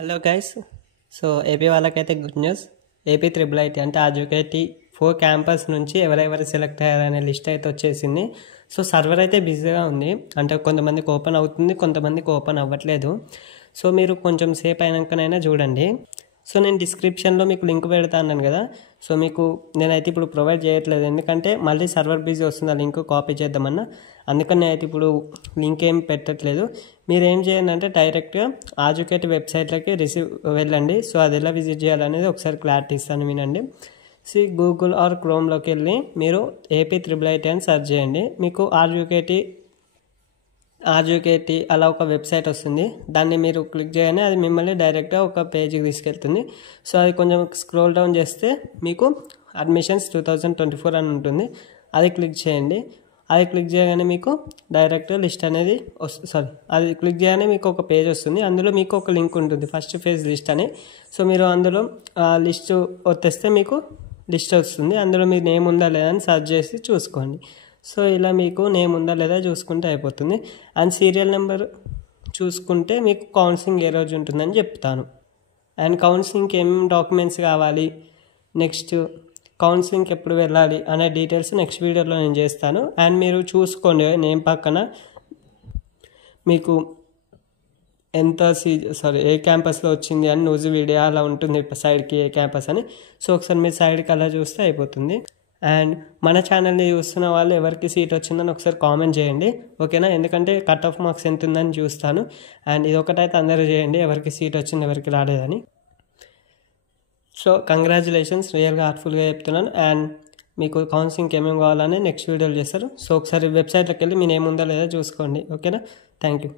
Hello guys. So AP వాళ్ళకైతే good news. AP triple IT అంటే RGKT 4 campus నుంచి ఎవరెవరు సెలెక్ట్ అయ్యారనే లిస్ట్ అయితే వచ్చేసింది. సో సర్వర్ అయితే బిజీగా ఉంది, అంటే కొంతమందికి ఓపెన్ అవుతుంది, కొంతమందికి ఓపెన్ అవ్వట్లేదు. సో మీరు కొంచెం సేపు అయినాకనైనా చూడండి. సో నేను డిస్క్రిప్షన్లో మీకు లింక్ పెడతాను కదా. సో మీకు నేనైతే ఇప్పుడు ప్రొవైడ్ చేయట్లేదు, ఎందుకంటే మళ్ళీ సర్వర్ బిజీ వస్తుంది, ఆ లింక్ కాపీ చేద్దామన్నా. అందుకని అయితే ఇప్పుడు లింక్ ఏం పెట్టట్లేదు. మీరు ఏం చేయండి అంటే డైరెక్ట్గా ఆర్జీకేటీ వెబ్సైట్లోకి వెళ్ళండి. సో అది ఎలా విజిట్ చేయాలనేది ఒకసారి క్లారిటీ ఇస్తాను, వినండి. గూగుల్ ఆర్ క్రోమ్లోకి వెళ్ళి మీరు ఏపీ ట్రిపుల్ ఐటీ అని సెర్చ్ చేయండి. మీకు ఆర్జీకేటీ అలా ఒక వెబ్సైట్ వస్తుంది. దాన్ని మీరు క్లిక్ చేయగానే అది మిమ్మల్ని డైరెక్ట్గా ఒక పేజ్కి తీసుకెళ్తుంది. సో అది కొంచెం స్క్రోల్ డౌన్ చేస్తే మీకు అడ్మిషన్స్ 2024 అని ఉంటుంది. అది క్లిక్ చేయండి. అది క్లిక్ చేయగానే మీకు డైరెక్ట్ లిస్ట్ అనేది అది క్లిక్ చేయగానే మీకు ఒక పేజ్ వస్తుంది. అందులో మీకు ఒక లింక్ ఉంటుంది, ఫస్ట్ ఫేజ్ లిస్ట్ అని. సో మీరు అందులో లిస్ట్ వచ్చేస్తే మీకు లిస్ట్ వస్తుంది. అందులో మీ నేమ్ ఉందా లేదా అని సెర్చ్ చేసి చూసుకోండి. సో ఇలా మీకు నేమ్ ఉందా లేదా చూసుకుంటే అయిపోతుంది. అండ్ సీరియల్ నెంబర్ చూసుకుంటే మీకు కౌన్సిలింగ్ ఏ రోజు ఉంటుందని చెప్తాను. అండ్ కౌన్సిలింగ్కి ఏమేమి డాక్యుమెంట్స్ కావాలి, నెక్స్ట్ కౌన్సిలింగ్కి ఎప్పుడు వెళ్ళాలి అనే డీటెయిల్స్ నెక్స్ట్ వీడియోలో నేను చేస్తాను. అండ్ మీరు చూసుకోండి నేమ్ పక్కన మీకు ఎంత ఏ క్యాంపస్లో వచ్చింది అని న్యూస్ వీడియో అలా ఉంటుంది సైడ్కి, ఏ క్యాంపస్ అని. సో ఒకసారి మీరు సైడ్కి అలా చూస్తే అయిపోతుంది. అండ్ మన ఛానల్ని చూస్తున్న వాళ్ళు ఎవరికి సీట్ వచ్చిందని ఒకసారి కామెంట్ చేయండి, ఓకేనా? ఎందుకంటే కట్ ఆఫ్ మార్క్స్ ఎంత ఉందని చూస్తాను. అండ్ ఇది ఒకటైతే అందరూ చేయండి, ఎవరికి సీట్ వచ్చింది ఎవరికి రాలేదని. సో కంగ్రాచులేషన్స్, రియల్గా హార్ట్ఫుల్గా చెప్తున్నాను. అండ్ మీకు కౌన్సిలింగ్కి ఏమేమి కావాలని నెక్స్ట్ వీడియోలు చేస్తారు. సో ఒకసారి వెబ్సైట్లోకి వెళ్ళి మీ నేమ్ ఉందా లేదా చూసుకోండి, ఓకేనా? Thank you.